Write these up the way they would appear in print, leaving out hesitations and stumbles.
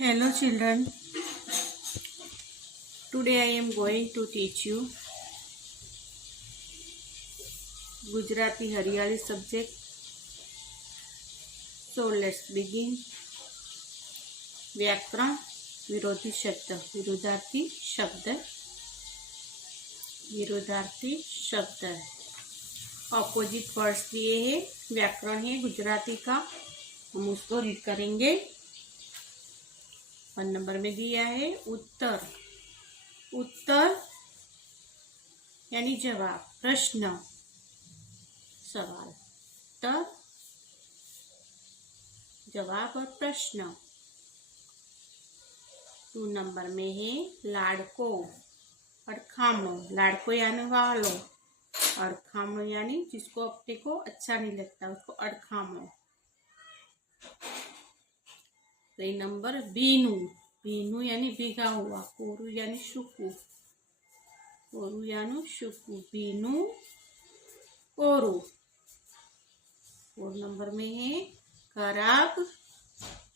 Hello children, today I am going to teach you Gujarati Hariyali subject. So let's begin. व्याकरण विरोधी शब्द विरोधार्थी शब्द opposite words दिए हैं। व्याकरण है गुजराती का, हम उसको रीड करेंगे। 1 नंबर में दिया है उत्तर। उत्तर यानी जवाब, प्रश्न, सवाल। उत्तर जवाब और प्रश्न। 2 नंबर में है लाडको, अड़खामणो। लाडको यानी वालो, अड़खामणो यानी जिसको अपने को अच्छा नहीं लगता उसको अड़खामणो। 3 नंबर भीनू। भीनू यानी भीगा हुआ। कोरू यानी सूखू। कोरू यानी सूखू। भीनू कोरू। 4 नंबर में है खराब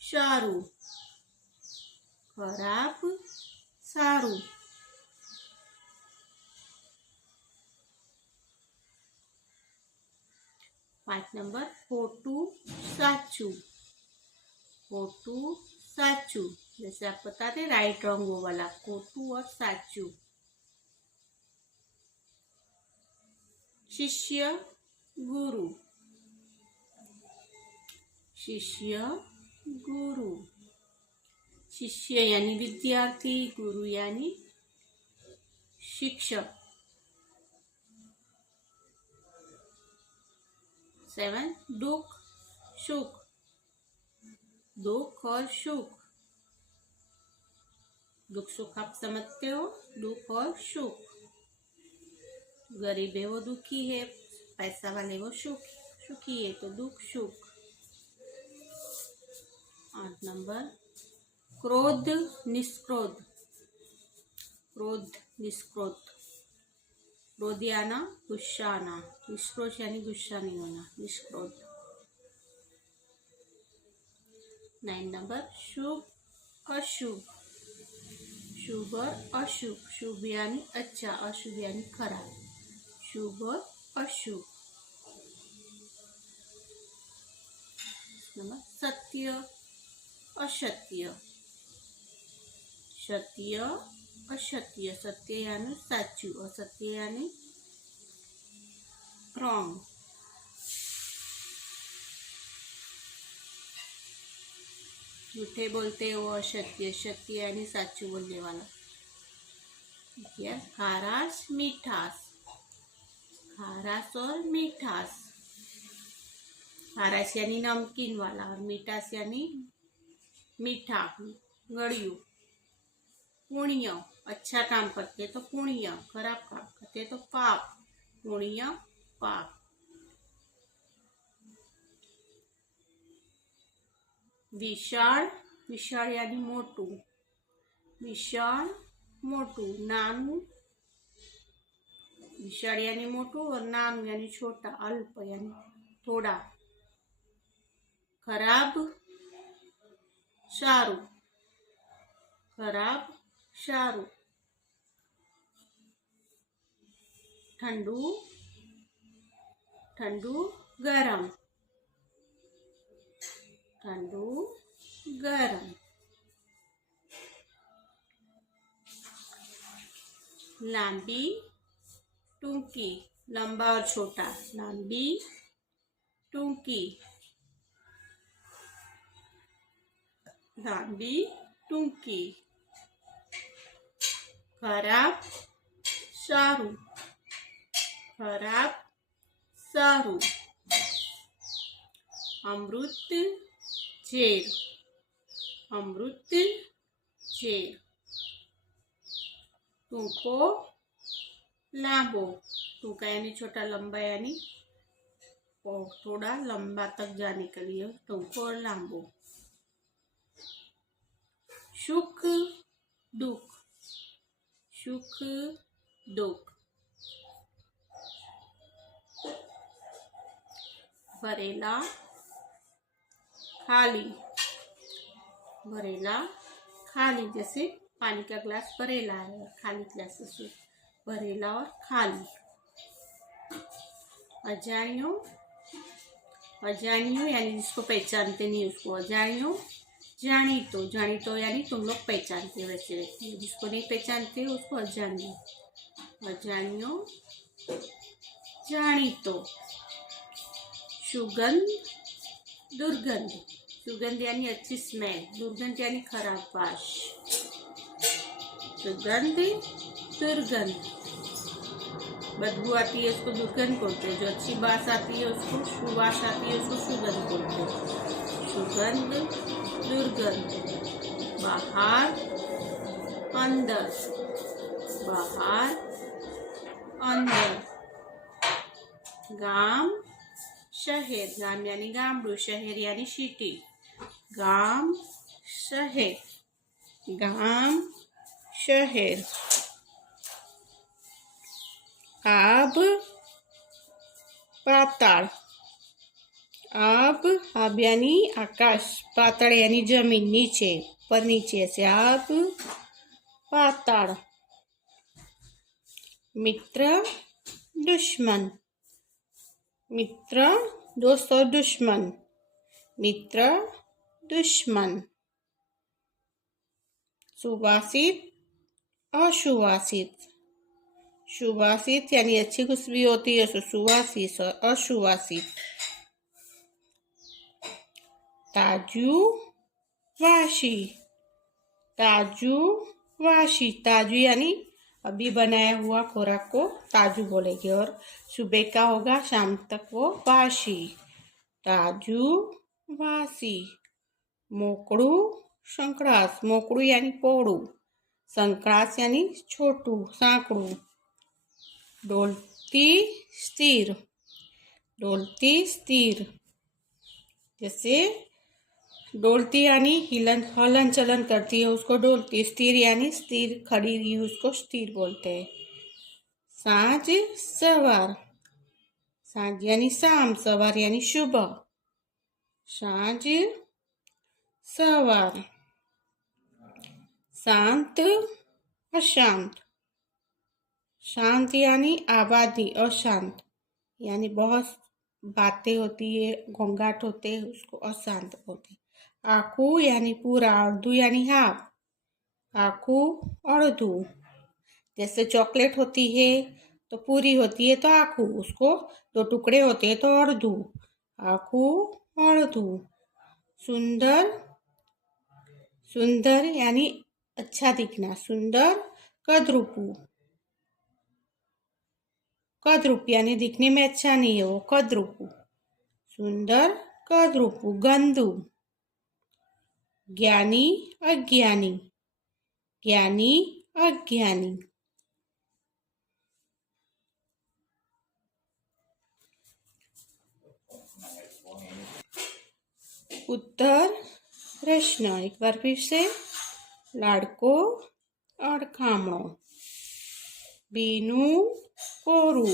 सारू। खराब सारू। 5 नंबर खोटू साचू। खोटू साचू, जैसे आप बताते राइट रॉन्ग वो वाला, खोटू और साचू। शिष्य गुरु। शिष्य गुरु। शिष्य यानी विद्यार्थी, गुरु यानी शिक्षक। 7 दुख सुख। दुख और सुख। दुख सुख आप समझते हो, दुख और सुख। गरीब है वो दुखी है, पैसा वाले वो सुखी है, तो दुख सुख। 8 नंबर क्रोध निष्क्रोध। क्रोध निष्क्रोध। क्रोध आना, गुस्सा आना। निष्क्रोध यानी गुस्सा नहीं होना, निष्क्रोध। 9 नंबर शुभ अशुभ। शुभ और अशुभ। शुभ यानी अच्छा, अशुभ यानी खराब। शुभ और अशुभ। नंबर सत्य असत्य। सत्य असत्य। सत्य यानी साचू, असत्य यानी रॉन्ग। झूठे बोलते हो असत्य, सत्य यानी साचू बोलने वाला। खारास मीठास। खारास और मीठास। खारास यानी नमकीन वाला और मीठास यानी मीठा, गड़ियू। पुण्य, अच्छा काम करते तो पुण्य, खराब काम करते तो पाप। पुण्य पाप। विशाल। विशाल यानी मोटू। विशाल मोटू। नानू। विशाल यानी मोटू और नानू यानी छोटा, अल्प यानी थोड़ा। खराब सारू। खराब सारू। ठंडू ठंडू गरम। ठंडू गरम। लांबी टूंकी। लंबा और छोटा, लांबी टूंकी। लांबी टूंकी। खराब सारू। खराब सारू। अमृत झेर। अमृत झेर। टूको लांबो। टूका यानी छोटा, लंबा यानी थोड़ा लंबा तक जाने के लिए टूको और लांबो। सुख दुख। सुख दुख। भरेला खाली। भरेला खाली, जैसे पानी का ग्लास भरेला है और खाली ग्लास से भरेला और खाली। अजाणियों, अजाणियों यानी जिसको पहचानते नहीं उसको अजाणियों। जानीतो, जानीतो यानी तुम लोग पहचानते वैसे व्यक्ति, जिसको नहीं पहचानते उसको अजाणियों। अजाणियों, जानीतो। सुगंध, दुर्गंध। सुगंध यानी अच्छी स्मेल, दुर्गंध यानी खराब वास। सुगंध, दुर्गंध। बदबू आती है उसको दुर्गंध बोलते हैं, जो अच्छी बास आती है उसको, सुवास आती है उसको सुगंध बोलते हैं। सुगंध, दुर्गंध। बाहर, अंदर। बाहर, अंदर। गाम, शहर। गाम यानी गामडू, शहर यानी सिटी। गाम, शहर। गाम, शहर। आब, पाताल। आब यानी आकाश, पाताल यानी जमीन, नीचे, पर नीचे से। आब, पाताल। मित्र, दुश्मन। मित्र, दोस्त और दुश्मन। मित्र, दुश्मन। सुवासित, अशुवासित। सुवासित यानी अच्छी खुशबू होती है, सुवासित और अशुवासित। ताजू, वाशी। ताजू, वाशी। ताजू यानी अभी बनाया हुआ खुराक को ताजू बोलेंगे, और सुबह का होगा शाम तक वो वाशी। ताजू, वासी। मोकड़ू, संकड़ास। मोकड़ू यानी पोड़ू, संकड़ास यानी छोटू, सांकड़ू। डोलती, स्थिर। डोलती, स्थिर। जैसे डोलती यानी हलन चलन करती है उसको डोलती, स्थिर यानी स्थिर खड़ी रही उसको स्थिर बोलते हैं। सांझ, सवार। सांझ यानी शाम, सवार यानी सुबह। सांझ, सवार। शांत, अशांत। शांत यानी आबादी, अशांत यानी बहुत बातें होती है, घोंघाट होते हैं, उसको अशांत बोलते हैं। आखू यानी पूरा, अर्धू यानी हाफ। आखू, अर्धू। जैसे चॉकलेट होती है तो पूरी होती है तो आखू, उसको दो टुकड़े होते हैं तो अर्धू। आखू, अर्धू। सुंदर, सुंदर यानी अच्छा दिखना, सुंदर, कदरूपू। कदरूप यानी दिखने में अच्छा नहीं है वो, कदरूपू। सुंदर, कदरूपू। गंदू। ज्ञानी, अज्ञानी। ज्ञानी, अज्ञानी। उत्तर, प्रश्न। एक बार फिर से। लाड़को और खामणो। बीनू, कोरू।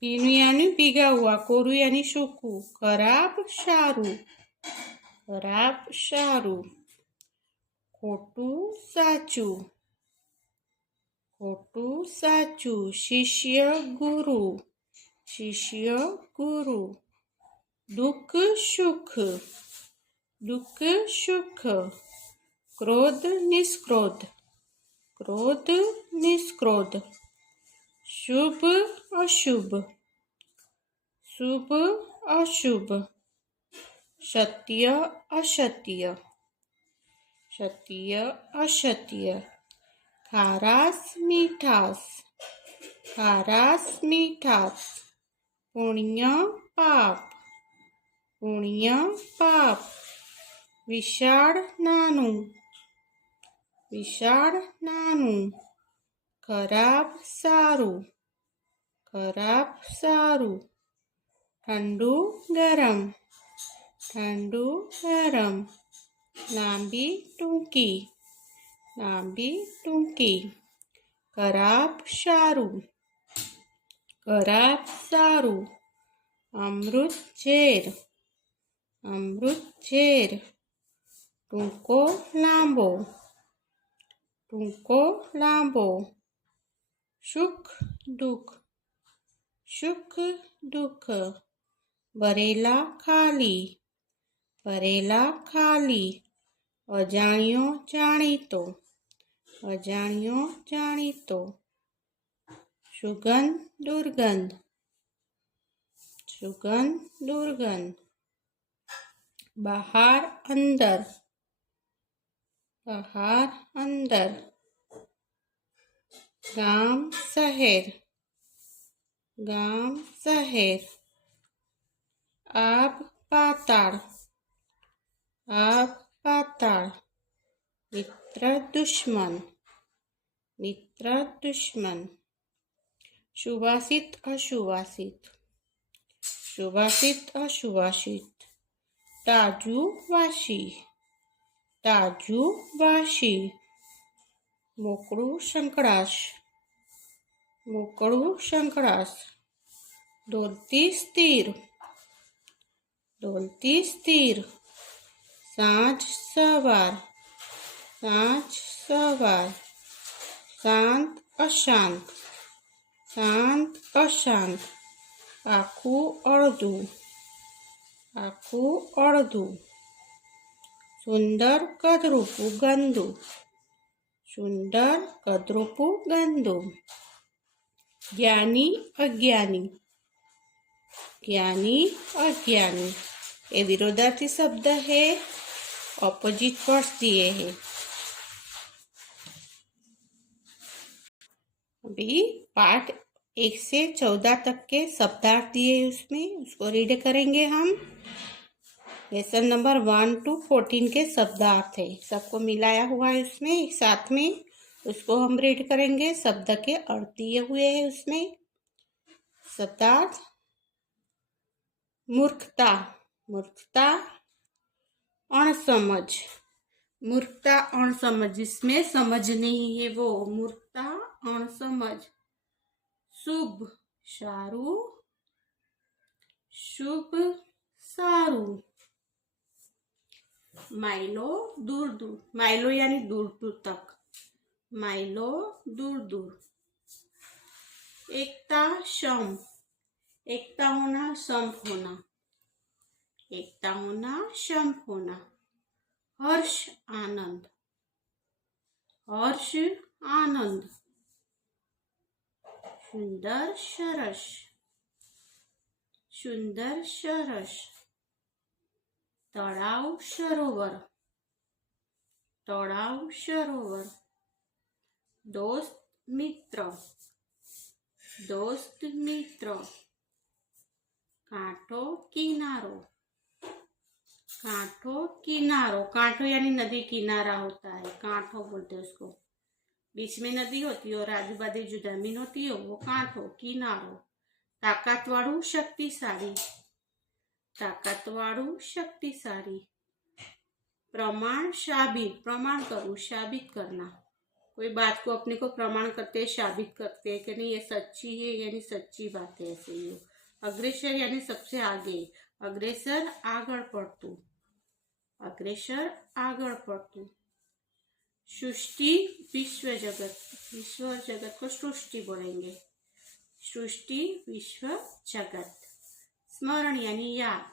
बीनू यानी भीगा हुआ, कोरू यानी सूखू। खराब, सारू। खराब, सारू। खोटू, साचू। खोटू, साचू। शिष्य, गुरु। शिष्य, गुरु। दुख, सुख। दुख, सुख। क्रोध, निष्क्रोध। क्रोध, निष्क्रोध। शुभ, अशुभ। शुभ, अशुभ। सत्य, असत्य। सत्य, असत्य। खारास, मीठास। खारास, मीठास। पुण्य, पाप। पुण्य, पाप। विशाળ, નાનું. વિશાળ, નાનું. ખરાબ, સારું. ખરાબ, સારું. ઠંડુ, ગરમ. ઠંડુ, ગરમ. લાંબી, ટૂંકી. લાંબી, ટૂંકી. ખરાબ, સારું. ખરાબ, સારું. અમૃત, ઝેર. અમૃત, ઝેર. ટૂંકો લાંબો, ટૂંકો લાંબો. સુખ દુઃખ, સુખ દુઃખ. ભરેલા ખાલી, ભરેલા ખાલી. અજાણ્યો જાણીતો, અજાણ્યો જાણીતો. સુગંધ દુર્ગંધ, સુગંધ દુર્ગંધ. બહાર અંદર, બહાર અંદર. ગામ શહેર, ગામ શહેર. આબ પાતાળ, આબ પાતાળ. મિત્ર દુશ્મન, મિત્ર દુશ્મન. સુવાસિત અસુવાસિત, સુવાસિત અસુવાસિત. તાજું વાસી, તાજું વાસી. મોકળું સંકળાશ, મોકળું સંકળાશ. ડોલતી સ્થિર, ડોલતી સ્થિર. સાંજ સવાર, સાંજ સવાર. શાંત અશાંત, શાંત અશાંત. આખું અડધું, આખું અડધું. સુંદર કદરૂપું ગંદુ, સુંદર કદરૂપું ગંદુ. ज्ञानी अज्ञानी, ज्ञानी अज्ञानी. ये विरोधार्थी शब्द है, ऑपोजिट वर्ड्स दिए हैं. अभी पाठ 1 से 14 तक के शब्दार्थ दिए उसमें, उसको रीड करेंगे हम. लेसन नंबर 1 to 14 के शब्दार्थ है, सबको मिलाया हुआ है उसमें एक साथ में. उसको हम रीड करेंगे. शब्द के अर्थ दिए हुए हैं उसमें. शब्दार्थ मूर्खता, मूर्खता अणसमझ, मूर्खता अणसमझ. जिसमें समझ नहीं है वो मूर्खता अणसमझ. शुभ सारू, शुभ सारू. माइलो दूर दूर, माइलो यानी दूर दूर तक, माइलो दूर दूर. एकता सम, एकता होना संप होना, एकता होना संप होना. हर्ष आनंद, हर्ष आनंद. सुंदर सरस, सुंदर सरस. तळाव सरोवर, तळाव सरोवर. दोस्त मित्र, दोस्त मित्र. कांठो किनारो, कांठो किनारो. कांठो यानी नदी किनारा होता है, कांठो बोलते हैं उसको. बीच में नदी होती है और आजू बाजू जो जमीन होती है वो कांठो किनारो. ताकतवाळू शक्तिशाली, ताकतवाळू शक्तिशाली. प्रमाण साबित, प्रमाण करવું, साबित करना. कोई बात को अपने को प्रमाण करते हैं, साबित करते हैं कि नहीं ये सच्ची है यानी सच्ची बात है, ऐसे ही. अग्रेसर यानी सबसे आगे, अग्रेसर આગળ પડતું, अग्रेसर આગળ પડતું. सृष्टि विश्व जगत, विश्व जगत को सृष्टि बोलेंगे. सृष्टि विश्व जगत. स्मरण यानी याद,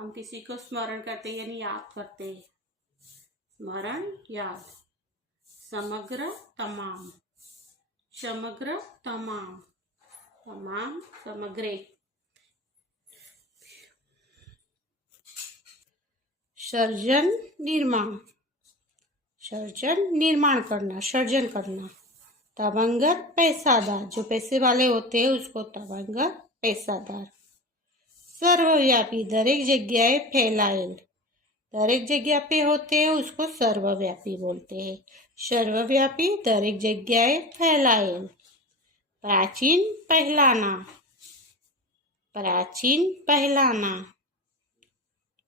हम किसी को स्मरण करते यानी याद करते हैं. स्मरण याद. समग्र तमाम, समग्र तमाम, तमाम समग्रे. सर्जन निर्माण, सर्जन निर्माण करना, सर्जन करना. तवंगत पैसादार, जो पैसे वाले होते हैं उसको तवंगत पैसादार. सर्वव्यापी, दरेक जगह फैलाएल, दरेक जगह पे होते हैं उसको सर्वव्यापी बोलते हैं. सर्वव्यापी दरेक जगह फैलाएल. प्राचीन पहलाना, प्राचीन पहलाना.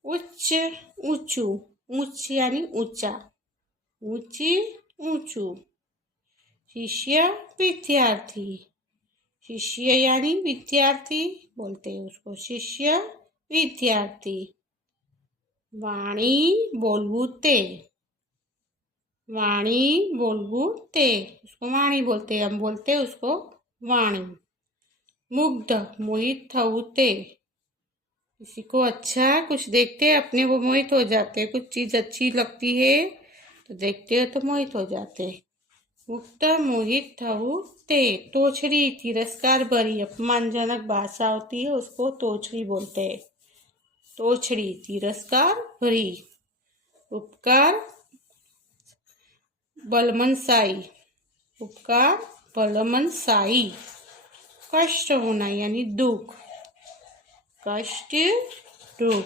उच्च ऊंचू, उच्च यानी ऊंचा, ऊंची ऊंचू. शिष्य विद्यार्थी, शिष्य यानी विद्यार्थी बोलते हैं उसको, शिष्य विद्यार्थी. वाणी बोलवू ते, वाणी बोलवू ते, उसको वाणी बोलते हैं, हम बोलते हैं उसको वाणी। मुग्ध मोहित थवू ते, किसी को अच्छा कुछ देखते हैं अपने वो मोहित हो जाते हैं, कुछ चीज अच्छी लगती है तो देखते हैं तो मोहित हो जाते हैं। मुक्त मोहित थवू ते, तोछड़ी तिरस्कार भरी अपमानजनक भाषा होती है उसको तोछड़ी बोलते हैं। तोछड़ी तिरस्कार भरी। उपकार बलमनसाई, उपकार बलमनसाई। कष्ट होना यानी दुख, कष्ट दुख।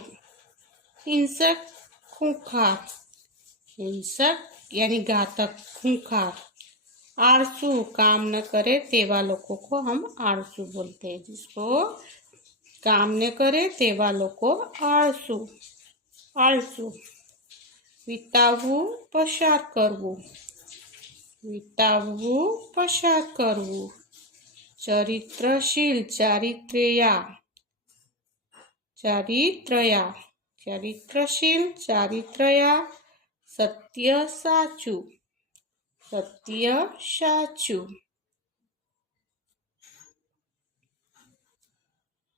हिंसक खूंखार, हिंसक यानी घातक, खूंखार। आळसू काम न करे तेवा लोगों को हम आळसू बोलते हैं, जिसको काम न करे तेवा लोगों आळसू, आळसू। વિતાવવું પસાર કરવું, વિતાવવું પસાર કરવું। ચરિત્રશીલ ચારિત્ર્યા, ચારિત્ર્યા, ચરિત્રશીલ ચારિત્ર્યા। સત્ય સાચું, સત્ય સાચું।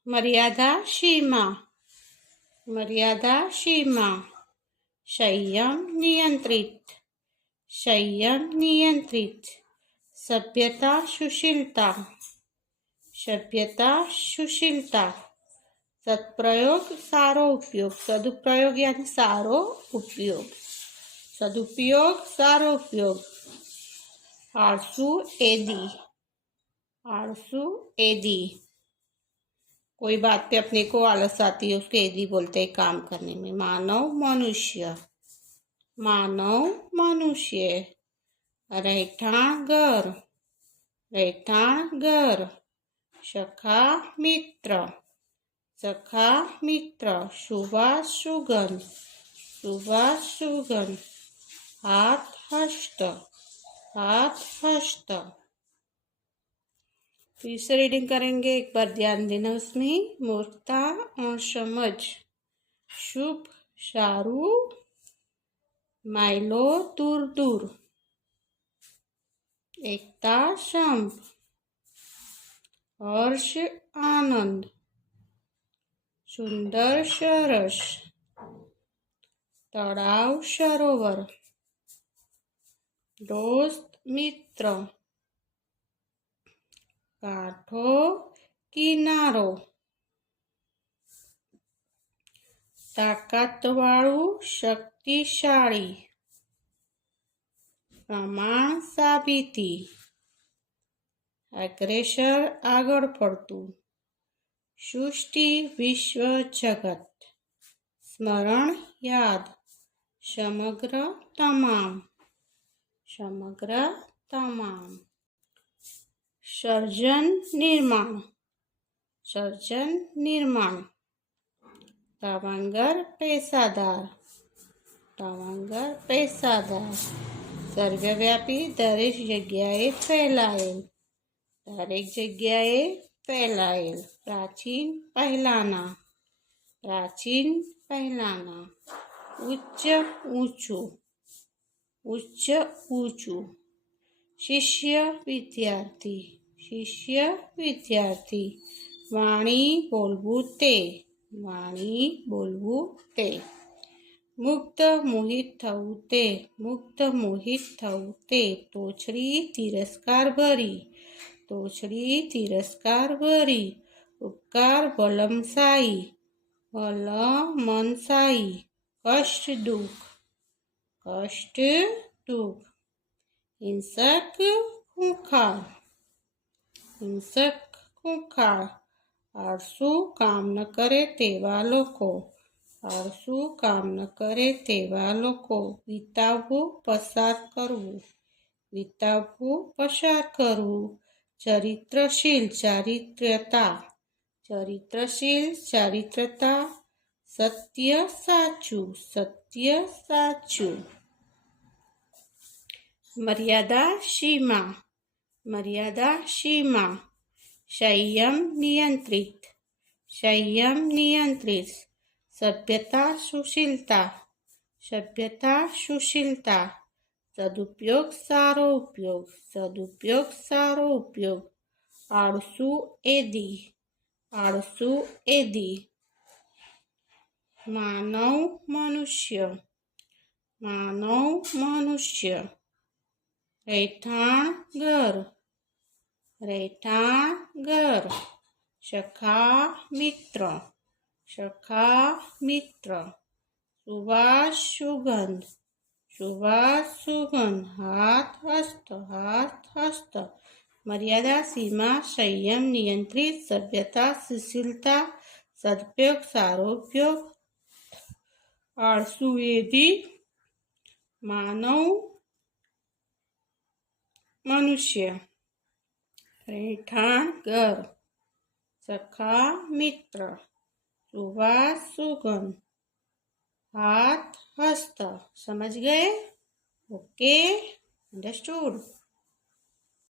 મર્યાદા સીમા, મર્યાદા સીમા। संयम नियंत्रित, संयम नियंत्रित। सभ्यता सुशीलता, सभ्यता सुशीलता। सत्प्रयोग सारो उपयोग, सदुपयोग यानी सारो उपयोग, सदुपयोग सारो उपयोग। आळसू एदी, आळसू एदी। कोई बात पे अपने को आलस आती है उसको एदी बोलते हैं काम करने में। मानव मनुष्य, मानव मनुष्य। रहठाण घर, रहठाण घर। सखा मित्र, सखा मित्र। सुवास सुगंध, सुवास सुगंध। हाथ हस्त, हाथ हस्त। फिर से रीडिंग करेंगे, एक बार ध्यान देना उसमें। मूर्खता और समझ, शुभ सारू, माइलो दूर दूर। एकता संप, हर्ष आनंद। सुंदर सरस, तड़ाव सरोवर। दोस्त मित्र, कांठो किनारो। ताकतवाळू शक्तिशाળી, प्रमाण साबिती। अग्रेसर આગળ પડતું। सृष्टि विश्व जगत। स्मरण याद। समग्र तमाम, समग्र तमाम। सर्जन निर्माण, सर्जन निर्माण। तवंगर पेशादार, तवंगर पेशादार। सर्वव्यापी દરેક જગ્યાએ ફેલાયેલ, દરેક જગ્યાએ ફેલાયેલ। प्राचीन પહેલાના, प्राचीन પહેલાના। ઉચ્ચ ઊંચું, ઉચ્ચ ઊંચું। शिष्य विद्यार्थी, शिष्य विद्यार्थी। वाणी बोलवू ते, वाणी बोलवू ते। मुग्ध मोहित थवू ते, मुग्ध मोहित थवू ते। तोछड़ी तिरस्कार भरी, तोछड़ी तिरस्कार भरी। उपकार बलमसाई, बलमनसाई। कष्ट दुख, कष्ट दुख। हिंसक खूंखार, हिंसक खूंखार। आळसू काम न करे तेवा लोको, आळसू काम न करे तेवा लोको। વિતાવવું પસાર કરવું, વિતાવવું પસાર કરવું। ચરિત્રશીલ ચારિત્ર્યતા, ચરિત્રશીલ ચારિત્રતા। સત્ય સાચું, સત્ય સાચું। मर्यादा सीमा, मर्यादा सीमा। संयम नियंत्रित, संयम नियंत्रित। सभ्यता सुशीलता, सभ्यता सुशीलता, सदुपयोग सारो उपयोग, सदुपयोग सारो उपयोग, आळसू एदी, आळसू एदी, मानव मनुष्य, मानव मनुष्य, રહેઠાણ ઘર, રહેઠાણ ઘર, સખા મિત્ર, સખા મિત્ર, સુવાસ સુગંધ, સુવાસ સુગંધ, હાથ હસ્ત, હાથ હસ્ત, મર્યાદા સીમા સંયમ નિયંત્રિત, સભ્યતા સુશીલતા, સદુપયોગ સારો ઉપયોગ, આળસુ એદી, માનવ મનુષ્ય, રહેઠાણ ઘર, સખા મિત્ર, सुवास सुगंध, हाथ हस्त। समझ गए? Okay, understood.